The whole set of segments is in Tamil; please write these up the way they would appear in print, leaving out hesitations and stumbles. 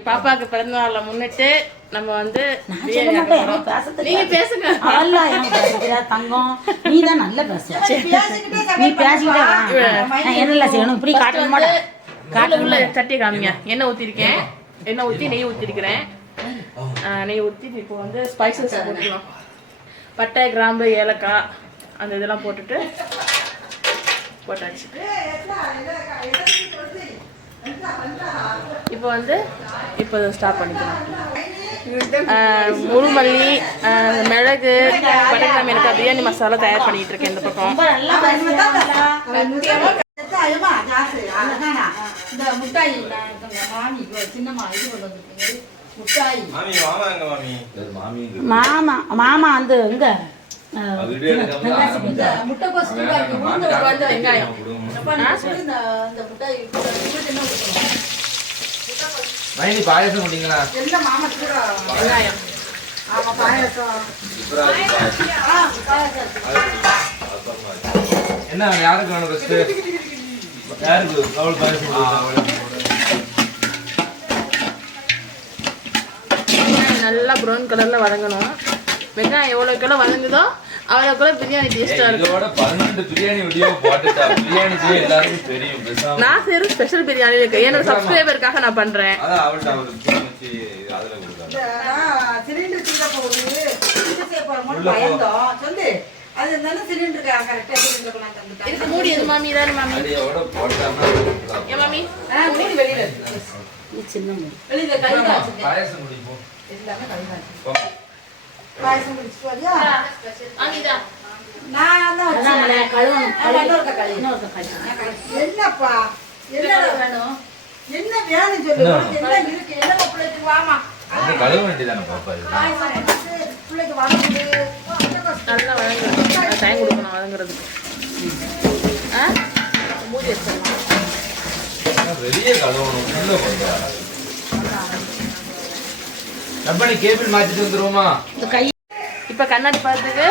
பாப்பாக்கு பிறந்த நாளை முன்னிட்டு நம்ம வந்து நீங்க பேசுங்க. தங்கம் நீ தான் நல்லா பேச. நீ பேசிக்கிட்டே என்ன செய்யணும் இப்படி காட்டு உள்ள சட்டி காமிங்க. எண்ணெய் ஊற்றிருக்கேன், எண்ணெய் ஊற்றி நெய் ஊற்றிருக்கிறேன். நெய் ஊற்றி இப்போ வந்து ஸ்பைசஸ் போட்டுக்கலாம். பட்டை, கிராம்பு, ஏலக்காய் அந்த இதெல்லாம் போட்டுட்டு போட்டாச்சு. இப்போ வந்து இப்போ ஸ்டார்ட் பண்ணிக்கலாம். முழுமல்லி, மிளகு, பட்டை, மிளகாய், பிரியாணி மசாலா தயார் பண்ணிட்டு இருக்கேன். இந்த பக்கம் மாமா மாமா வந்து இங்க பாயசம் குடிங்களா? என்ன யாருக்கு வேணும்? ஃபர்ஸ்ட் யாருக்கு அவள் பாயசம்? நல்லா ப்ரௌன் கலர்ல வதங்கணும். வெங்காயம் எவ்வளோக்குள்ள வதங்குதோ அவ்வளோக்குள்ள பிரியாணி டேஸ்டா இருக்கும். 12 பிரியாணி வீடியோ போட்டுட்டா. பிரியாணி செய்ய எல்லாருக்கும் தெரியும். நான் செய்யற ஸ்பெஷல் பிரியாணி இருக்கு. என்னோட சப்ஸ்கிரைபருக்காக நான் பண்றேன். அதான் அவள்ட்ட அதுல கொடுத்தாங்க. சிலிண்டர் கீழ போகுது. இது செய்ய போறோம் பயந்தோம். சொல்லு. அது என்ன சிலிண்டர் கரெக்ட்டா சிலிண்டர் கொண்டு வந்து இதுக்கு மூடி எது மாமி? இதானே மாமி. அதையோட போட்டாம ஏ மாமி மூடி வெளியில இருக்கு. இது சின்ன மூடி. வெளியில கை காய்ச்சிட்டு. பாயசம் குடிப்போம். எல்லாமே கை காய்ச்சிட்டு. பாயசம் குடிச்சிட்டு வரியா? ஆமிதா நான் தான் கழுவணும். என்னப்பா என்ன வேணும்? என்ன வேணும் சொல்லு. என்ன இருக்கு? என்ன பிள்ளைக்கு வாமா. அது கழுவ வேண்டியதானே பாப்பா. பிள்ளைக்கு வாங்க. நல்லா வதங்கணும். டைம் கொடுக்கணும் வதங்குறதுக்கு. மூடி வச்சிடலாம். வெளியே கழுவணும். உள்ள கொண்டு டப்பனி கேபிள் மாத்திட்டு வந்துருவோமா? இப்போ கண்ணாடி பார்த்துக்கு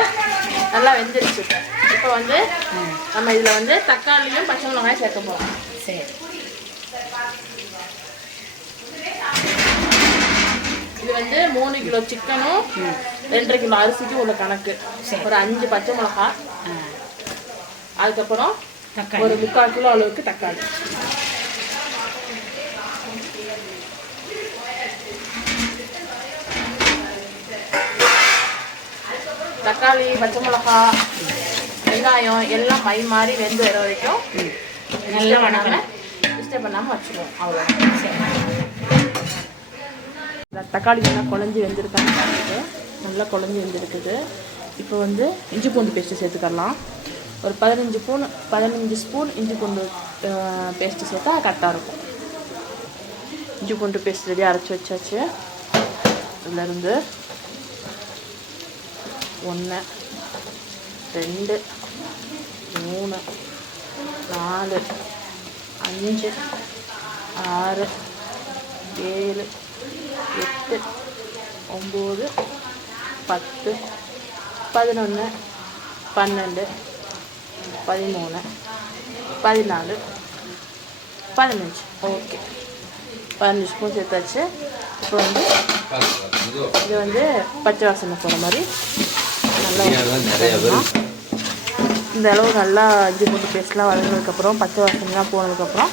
நல்லா வெந்துருச்சு. இப்போ வந்து நம்ம இதில் வந்து தக்காளியும் பச்சை மிளகாயும் சேர்க்க போகிறோம். சரி. இது வந்து 3 கிலோ சிக்கனும் 2.5 கிலோ அரிசிக்கும் உள்ள கணக்கு. ஒரு 5 பச்சை மிளகா, அதுக்கப்புறம் ஒரு 3/4 கிலோ அளவுக்கு தக்காளி. தக்காளி, பச்சை மிளகா, வெங்காயம் எல்லாம் மை மாறி வெந்து வர வரைக்கும் நல்லா வணங்கினேன். டிஸ்டர்ப் பண்ணாமல் வச்சுருவோம். அவ்வளோ. தக்காளி நல்லா குழஞ்சி வெந்திருக்காங்க. நல்லா குழஞ்சி வெந்திருக்குது. இப்போ வந்து இஞ்சி பூண்டு பேஸ்ட்டு சேர்த்துக்கலாம். ஒரு 15 ஸ்பூன் இஞ்சி பூண்டு பேஸ்ட்டு சேர்த்தா கரெக்டாக இருக்கும். இஞ்சி பூண்டு பேஸ்ட் ரெடியாக அரைச்சி வச்சாச்சு. இதுலேருந்து 1 2 3 4 5 6 7 8 9 10 11 12 13 14 15. ஓகே, 15 ஸ்பூன் சேர்த்தாச்சு. இப்போ வந்து இது வந்து பச்சை வாசனை போகிற மாதிரி நல்லா இந்த அளவு நல்லா இஞ்சி பூண்டு பேஸ்ட்லாம் வதங்கினதுக்கப்புறம் பச்சை வாசனைலாம் போனதுக்கப்புறம்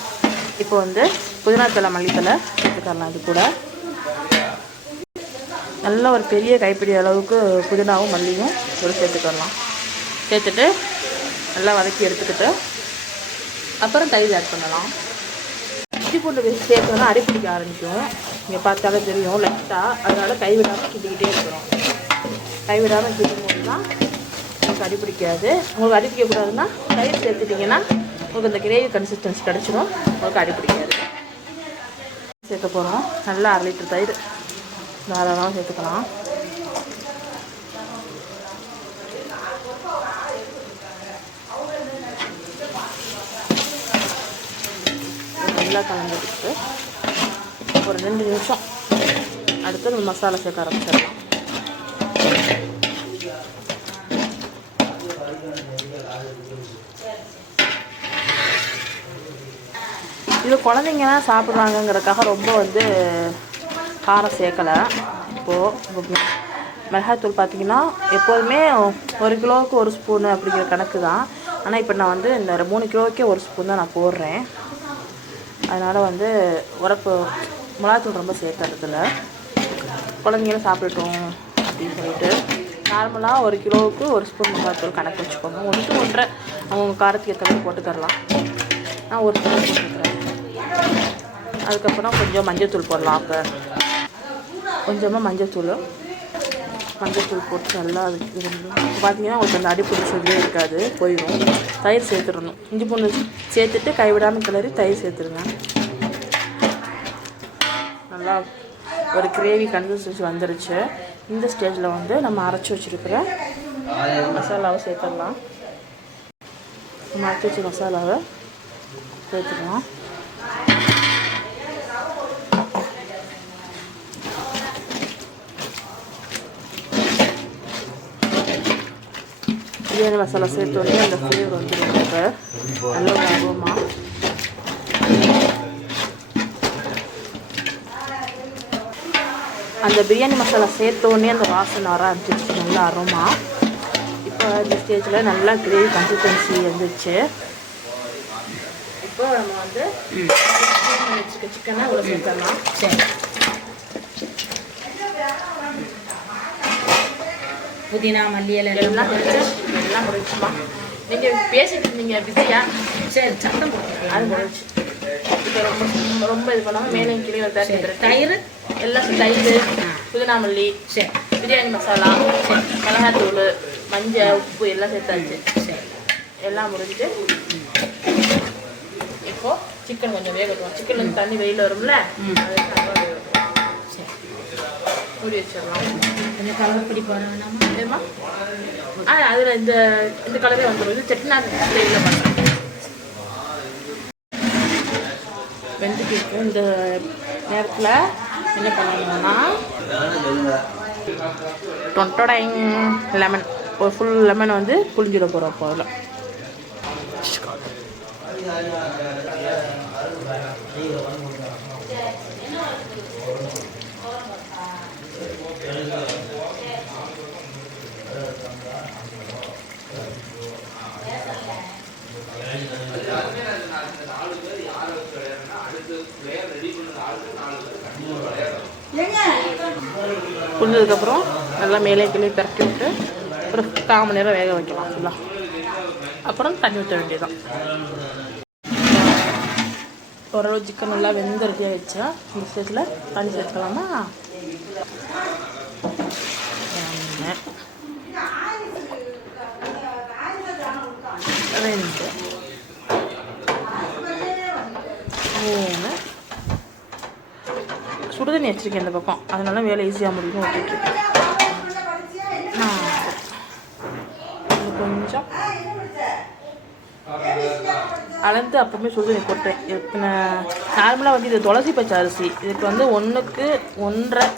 இப்போ வந்து புதினா தலை, மல்லித்தலை சேர்த்துக்கலாம். இது கூட நல்லா ஒரு பெரிய கைப்பிடி அளவுக்கு புதினாவும் மல்லியும் ஒரு சேர்த்துக்கலாம். சேர்த்துட்டு நல்லா வதக்கி எடுத்துக்கிட்டு அப்புறம் தயிர் ஆட் பண்ணலாம். இஞ்சி பூண்டு பேஸ்ட் சேர்க்கணும்னா அடி பிடிக்க ஆரம்பிக்கும். இங்கே பார்த்தாலே தெரியும் லைட்டாக. அதனால் கைவிடாமல் கிண்டிக்கிட்டே இருக்கிறோம். கைவிடாமல் கிண்டும்போது தான் உங்களுக்கு அடி பிடிக்காது. உங்களுக்கு அடி பிடிக்கக்கூடாதுன்னா தயிர் சேர்த்துட்டிங்கன்னா உங்களுக்கு இந்த கிரேவி கன்சிஸ்டன்சி கிடச்சிடும். உங்களுக்கு அடி பிடிக்காது. சேர்க்க போகிறோம். நல்லா 1/2 லிட்டர் தயிர் தாராளமாக சேர்த்துக்கலாம். நல்லா கலந்துட்டு ஒரு 2 நிமிஷம் அடுத்து நம்ம மசாலா சேர்க்க ஆரம்பிச்சிடலாம். இது குழந்தைங்கலாம் சாப்பிட்றாங்கங்கிறதுக்காக ரொம்ப வந்து காரம் சேர்க்கலை. இப்போது மிளகாய்த்தூள் பார்த்திங்கன்னா எப்போதுமே 1 கிலோவுக்கு 1 ஸ்பூனு அப்படிங்கிற கணக்கு தான். ஆனால் இப்போ நான் வந்து இந்த 3 கிலோவுக்கே 1 ஸ்பூன் தான் நான் போடுறேன். அதனால் வந்து உரப்பு மிளகாய்த்தூள் ரொம்ப சேர்த்துறதில்ல. குழந்தைங்களும் சாப்பிடட்டும் அப்படின்னு சொல்லிட்டு நார்மலாக 1 கிலோவுக்கு 1 ஸ்பூன் மிளகாய்த்தூள் கணக்கு வச்சுக்கோங்க. 1 to 1.5 அவங்க காரத்துக்கு ஏற்ற மாதிரி போட்டுக்கரலாம். நான் 1 ஸ்பூன் போட்டுக்கிறேன். அதுக்கப்புறம் கொஞ்சம் மஞ்சள்தூள் போடலாம். அப்போ கொஞ்சமாக மஞ்சள்தூள் போட்டு நல்லா அது இப்போ பார்த்தீங்கன்னா உங்களுக்கு அந்த அடி பிடிச்சதே இருக்காது, போயிடும். தயிர் சேர்த்துடணும். இஞ்சி பூண்டு சேர்த்துட்டு கைவிடாமல் கிளறி தயிர் சேர்த்துருங்க. நல்லா ஒரு கிரேவி கன்சிஸ்டன்சி வந்துருச்சு. இந்த ஸ்டேஜில் வந்து நம்ம அரைச்சி வச்சுருக்கிற மசாலாவை சேர்த்துடலாம். நம்ம அரைச்சி வச்ச மசாலாவை சேர்த்துக்கலாம். பிரியாணி மசாலா சேர்த்து வந்து அந்த ஃப்ளேவர் வந்து ரொம்ப நல்ல ஒரு அரோமா. அந்த பிரியாணி மசாலா சேர்த்தோடனே அந்த வாசனை வர ஆரம்பிச்சிருச்சு, நல்லா அரோமா. இப்போ இந்த ஸ்டேஜில் நல்லா கிரேவி கன்சிஸ்டன்சி வந்துச்சு. இப்போ நம்ம வந்து சிக்கனை இவ்வளோ சேர்த்துடலாம். சரி, புதினா மல்லி எல்லாம் முடிச்சுமா. நீங்கள் பேசிட்டு இருந்தீங்க பிஸியா? சரி, சத்தம் போட்டு அது முடிச்சு. இப்போ ரொம்ப ரொம்ப இது பண்ணாமல் மேலே கீழே தயிர் எல்லாம் தயிர், புதினா மல்லி, சரி, பிரியாணி மசாலா, மிளகாத்தூள், மஞ்சள், உப்பு எல்லாம் சேர்த்தாச்சு. சரி, எல்லாம் முடிஞ்சு இப்போது சிக்கன் கொஞ்சம் வேகட்டும். சிக்கன் தண்ணி வெளியில் வரும்ல, அது சரி, மூடி வச்சிடலாம். கொஞ்சம் கலர் பிடி போட வேணாமா? ஏமா அதில் இந்த கலரே வந்துடும். இது சட்னா ஸ்டைலில் பண்ணுறேன். வெந்துட்டு இருக்கு. இந்த நேரத்தில் என்ன பண்ணணும்னா டொன்டோடைங் லெமன், ஒரு ஃபுல் லெமன் வந்து புளிஞ்சிட போகிறோம். அப்போ அதில் புரிஞ்சதுக்கப்புறம் நல்லா மேலே கீழே பரட்டி விட்டு ஒரு 1/4 மணி நேரம் வேக வைக்கலாம் ஃபுல்லாக. அப்புறம் தண்ணி ஊற்ற வேண்டியதான். ஓரளவு சிக்கன் நல்லா வெந்து ரெடியாக வச்சா இந்த ஸ்டேஜில் தண்ணி சேர்த்துக்கலாமா? ரெண்டு 3 சுடுதண்ணி வச்சுருக்கேன் இந்த பக்கம், அதனால வேலை ஈஸியாக முடியும். ஊற்றிட்டுருக்கேன். கொஞ்சம் அளந்து அப்பவுமே சுடுதண்ணி போட்டேன். இதுக்கு நார்மலாக வந்து இது துளசி பச்சை அரிசி, இதுக்கு வந்து 1க்கு 1.5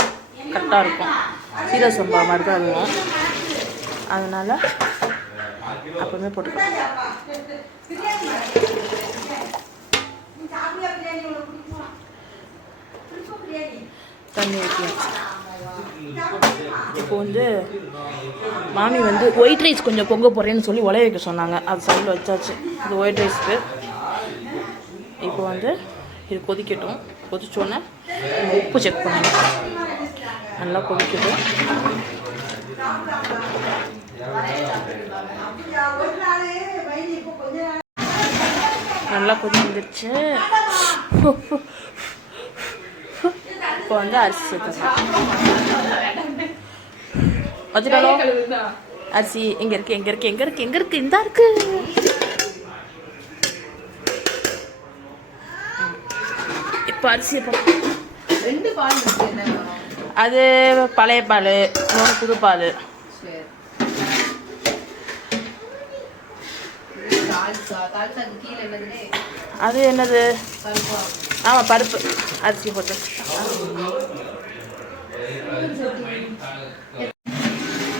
கரெக்டாக இருக்கும். சீரக சம்பா மாதிரி தான் இருக்கும். அதனால் அப்பவுமே போட்டுக்கலாம். தண்ணி ஊற்றியாச்சு. இப்போ வந்து மாமி வந்து ஒயிட் ரைஸ் கொஞ்சம் பொங்க போகிறேன்னு சொல்லி உலைய வைக்க சொன்னாங்க. அது சைடில் வச்சாச்சு. இது ஒயிட் ரைஸ்க்கு. இப்போ வந்து இது கொதிக்கட்டும். கொதிச்சோன்னே உப்பு செக் பண்ணணும். நல்லா கொதிக்கட்டும். நல்லா கொதிச்சிருச்சு. இப்போ வந்து அரிசி சேர்த்துக்கலாம். வச்சுட்டாலும் அரிசி எங்கே இருக்குது? இந்தா இருக்கு. இப்போ அரிசியை அது பழைய பால், இன்னொன்று புது பால். அது என்னது? ஆமாம், பருப்பு. அரிசி போட்டு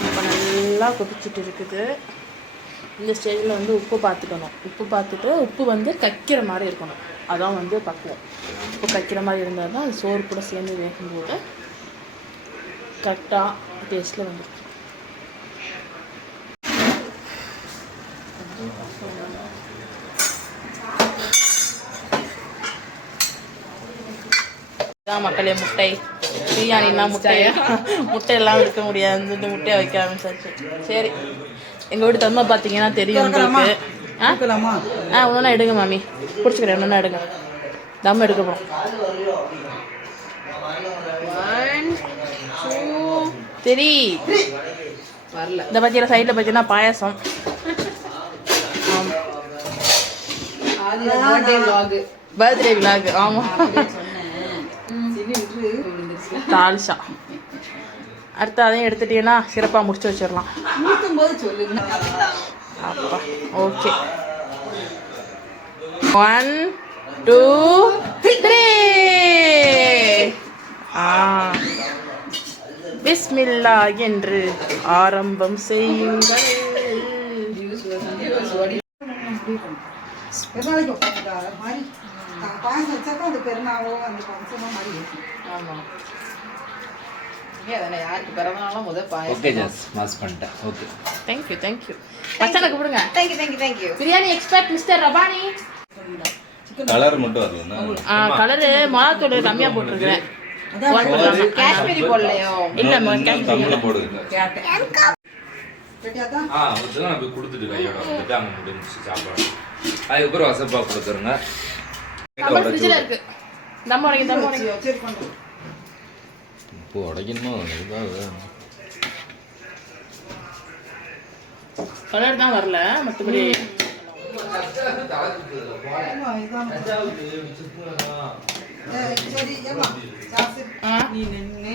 இப்போ நல்லா கொதிச்சுட்டு இருக்குது. இந்த ஸ்டேஜில் வந்து உப்பு பார்த்துக்கணும். உப்பு பார்த்துட்டு உப்பு வந்து கக்கிற மாதிரி இருக்கணும். அதான் வந்து பக்குவம். இப்போ கைக்கிற மாதிரி இருந்தால் தான் அது சோறு கூட சேர்ந்து வேகும்போது கரெக்டாக டேஸ்ட்டில் வந்துருக்கு. இதான் மக்களே முட்டை பிரியாணின்னா முட்டையெல்லாம் இருக்க முடியாது, இந்த முட்டையை வைக்க ஆரம்பிச்சாச்சு. சரி, எங்கள் வீட்டு தம்மா பார்த்தீங்கன்னா தெரியும் உங்களுக்கு. ஒன்றா எடுங்க மாமி, பிடிச்சிக்கிறேன். ஒன்றா எடுங்க, தம் எடுக்க போகிறோம். 1 2 3 வரல. இந்த பார்த்தீங்கன்னா சைடில் பார்த்தீங்கன்னா பாயாசம். Birthday vlog. ஆமாம், தால்ஷா. அடுத்து அதையும் எடுத்துட்டீங்கன்னா சிறப்பாக முடிச்சு வச்சிடலாம். அப்பா ஓகே. 1 2 3 பிஸ்மில்லா என்று ஆரம்பம் செய்யுங்கள். பாயசம் வச்சாக்கா அது பெருநாளோ அந்த ஃபங்க்ஷனோ மாதிரி. ஆமாம், அதனால் யாருக்கு பிறந்தனாலும் முதல் பாயசம். ஓகே ஜஸ் மாஸ் பண்ணிட்டேன். Okay, thank you thank you. பச்சனை கூப்பிடுங்க. Thank you. Biryani expert mister Rabbani. Colour மட்டும் வரல. கலரு மிளகாத்தூள் கம்மியாக போட்டிருக்கிறேன். காஷ்மீரி போடலையோ? இல்லை, தமிழில் போடுங்க. கேட்டியாதான்? நான் போய் கொடுத்துட்டு கையோட வந்துட்டு அங்கே முடிஞ்சு சாப்பாடு. அதுக்கப்புறம் வசப்பா கொடுத்துருங்க. ஃப்ரிட்ஜில் இருக்கு. தம் உடைங்க. சரி கொண்டு இப்போ உடைக்கணுமா? கலர் தான் வரல, மற்றபடி சரி. ஏமா நீ நின்று